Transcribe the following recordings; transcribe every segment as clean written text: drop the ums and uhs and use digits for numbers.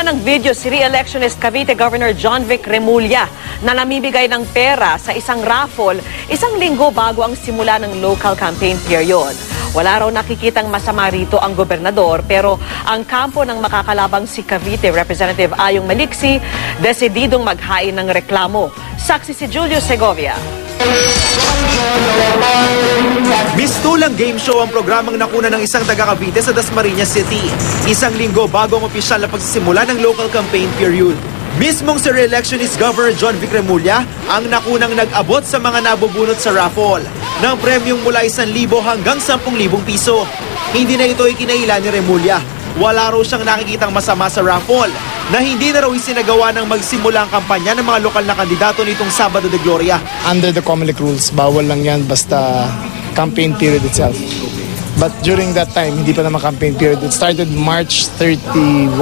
na ng video si re-electionist Cavite Governor John Vic Remulla na namimigay ng pera sa isang raffle isang linggo bago ang simula ng local campaign period. Wala raw nakikitang masama rito ang gobernador pero ang kampo ng makakalabang si Cavite Representative Ayong Maliksi desididong maghain ng reklamo. Saksi si Julio Segovia. Mistulang game show ang programang nakuna ng isang taga-Cavite sa Dasmariñas City. Isang linggo bago ang opisyal na pagsisimula ng local campaign period. Mismong si re-electionist Governor John Vic Remulla ang nakunang nag-abot sa mga nabubunot sa raffle ng premyong mula 1,000 hanggang 10,000 piso. Hindi na ito ikinailan ni Remulla. Wala raw siyang nakikitang masama sa raffle na hindi na raw isinagawa ng magsimula ang kampanya ng mga lokal na kandidato nitong Sabado de Gloria. Under the Comelec rules, bawal lang yan basta campaign period itself. But during that time, hindi pa naman campaign period. It started March 31,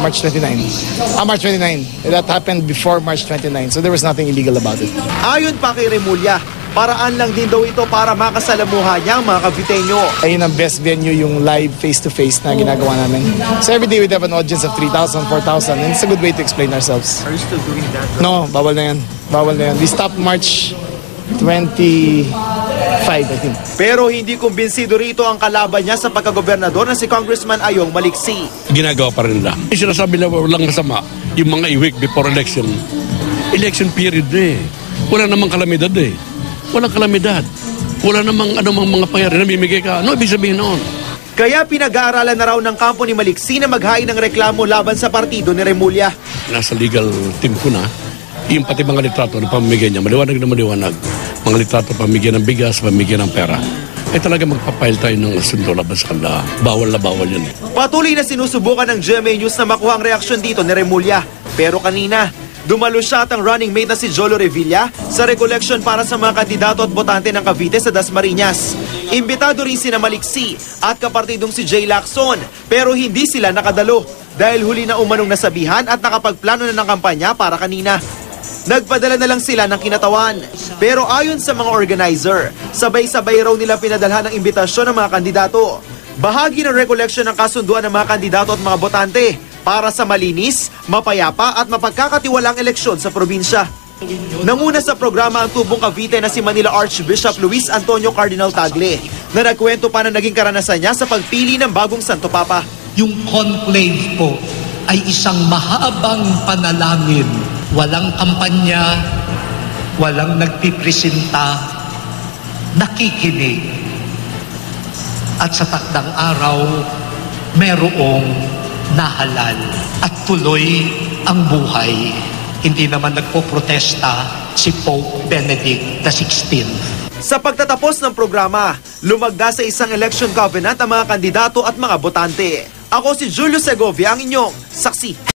March 29. March 29. That happened before March 29. So there was nothing illegal about it. Ayon pa kay Remulla, paraan lang din daw ito para makasalamuha niya ang mga Caviteño. Ayun ang best venue, yung live face-to-face na ginagawa namin. So every day we'd have an audience of 3,000, 4,000. And it's a good way to explain ourselves. Are you still doing that? No, bawal na yan. Bawal na yan. We stopped March 25, I think. Pero hindi kumbinsido rito ang kalaban niya sa pagkagobernador na si Congressman Ayong Maliksi. Ginagawa pa rin nila. Sinasabi na walang masama yung mga i-week before election. Election period na eh. Wala namang kalamidad eh. Walang kalamidad. Wala namang anumang mga pangyari na mimigay ka. Ano ibig sabihin noon? Kaya pinag-aaralan na raw ng kampo ni Maliksi na maghain ng reklamo laban sa partido ni Remulla. Nasa legal team ko na, yung pati mga litrato na pamimigay niya, maliwanag na maliwanag. Mga litrato pamimigay ng bigas, pamimigay ng pera. Ay talaga magpapile tayo ng asundo laban sa kanila. Bawal na bawal yun eh. Patuloy na sinusubukan ng GMA News na makuha ang reaksyon dito ni Remulla. Pero kanina, dumalo siya at ang running mate na si Jolo Revilla sa recollection para sa mga kandidato at botante ng Cavite sa Dasmariñas. Imbitado rin sina Maliksi at kapartidong si Jay Lacson pero hindi sila nakadalo dahil huli na umanong nasabihan at nakapagplano na ng kampanya para kanina. Nagpadala na lang sila ng kinatawan. Pero ayon sa mga organizer, sabay-sabay raw nila pinadalhan ng imbitasyon ng mga kandidato. Bahagi ng recollection ng kasunduan ng mga kandidato at mga botante para sa malinis, mapayapa at mapagkakatiwalaang eleksyon sa probinsya. Nanguna sa programa ang tubong Cavite na si Manila Archbishop Luis Antonio Cardinal Tagle na nagkwento pa na naging karanasan niya sa pagpili ng bagong Santo Papa. Yung conclave po ay isang mahabang panalangin. Walang kampanya, walang nagpipresenta, nakikinig. At sa takdang araw, merong nahalal at tuloy ang buhay. Hindi naman nagpoprotesta si Pope Benedict XVI. Sa pagtatapos ng programa, lumagda sa isang election covenant ang mga kandidato at mga botante. Ako si Julio Segovia, ang inyong saksi.